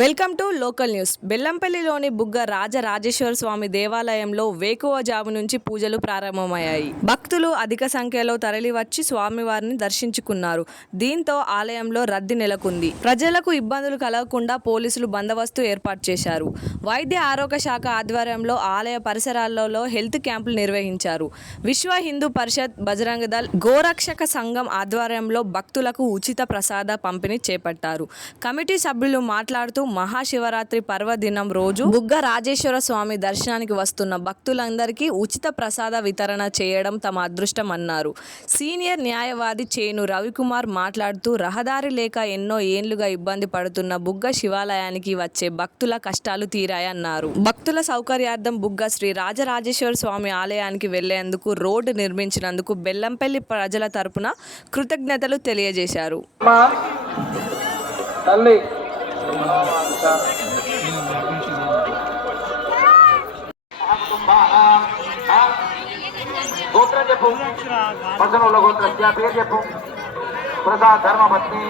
Welcome to local news. బెల్లంపల్లిలోని బుగ్గ రాజరాజేశ్వర స్వామి దేవాలయంలో వేకువజాము నుంచి పూజలు ప్రారంభమయ్యాయి. భక్తులు అధిక సంఖ్యలో తరలివచ్చి స్వామివారిని దర్శించుకున్నారు. దీంతో ఆలయంలో రద్దీ నెలకొంది. ప్రజలకు ఇబ్బందులు కలగకుండా పోలీసులు బందోబస్తు ఏర్పాటు చేశారు. వైద్య ఆరోగ్య శాఖ ఆధ్వర్యంలో ఆలయ పరిసరాలలో హెల్త్ క్యాంపులు నిర్వహించారు. విశ్వ హిందూ పరిషత్, బజరంగ దళ్, గోరక్షక సంఘం ఆధ్వర్యంలో భక్తులకు ఉచిత ప్రసాద పంపిణీ చేపట్టారు. కమిటీ సభ్యులు మాట్లాడుతూ మహాశివరాత్రి పర్వదినం రోజు బుగ్గ రాజేశ్వర స్వామి దర్శనానికి వస్తున్న భక్తులందరికీ ఉచిత ప్రసాద వితరణ చేయడం తమ అదృష్టం అన్నారు. సీనియర్ న్యాయవాది చేను రవికుమార్ మాట్లాడుతూ రహదారి లేక ఎన్నో ఏళ్లుగా ఇబ్బంది పడుతున్న బుగ్గ శివాలయానికి వచ్చే భక్తుల కష్టాలు తీరాయన్నారు. భక్తుల సౌకర్యార్థం బుగ్గ శ్రీ రాజరాజేశ్వర స్వామి ఆలయానికి వెళ్లేందుకు రోడ్డు నిర్మించినందుకు బెల్లంపల్లి ప్రజల తరపున కృతజ్ఞతలు తెలియజేశారు. గోత్ర చెప్పు, పసనుల గోత్రస్య పేరు చెప్పు. ప్రసాద్ ధర్మపత్ని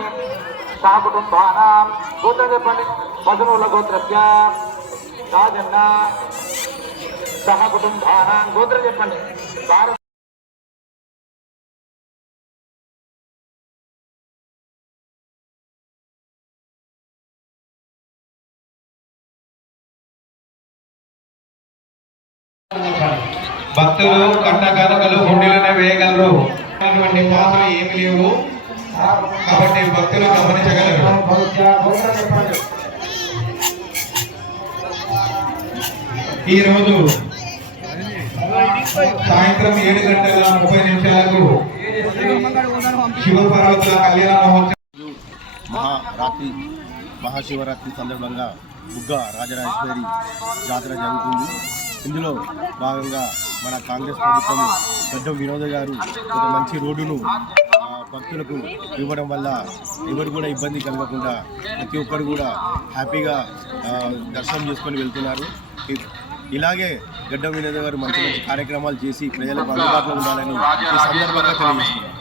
సహ కుటుంబానాం గోత్రం చెప్పండి. పసనుల గోత్రస్య రాజన్న సహ కుటుంబానాం గోత్రం చెప్పండి. భక్తులు కన్న కనుకలు హుండీలోనే వేయగలరు. పాత్రలు ఏమి లేవు కాబట్టి భక్తులు గమనించగలరు. ఈరోజు సాయంత్రం 7:30 శివపార్వతుల కళ్యాణ మహోత్సవం మహాశివరాత్రి సందర్భంగా బుగ్గ రాజరాజేశ్వరి జాతర జరుగుతుంది. ఇందులో భాగంగా మన కాంగ్రెస్ ప్రభుత్వం గడ్డం వినోద్ గారు ఒక మంచి రోడ్డును భక్తులకు ఇవ్వడం వల్ల ఎవరు కూడా ఇబ్బంది కలగకుండా ప్రతి ఒక్కరు కూడా హ్యాపీగా దర్శనం చేసుకొని వెళ్తున్నారు. ఇలాగే గడ్డం వినోద్ గారు మంచి మంచి కార్యక్రమాలు చేసి ప్రజలకు అందుబాటులో ఉండాలని ఈ సందర్భంగా తెలియజేస్తున్నారు.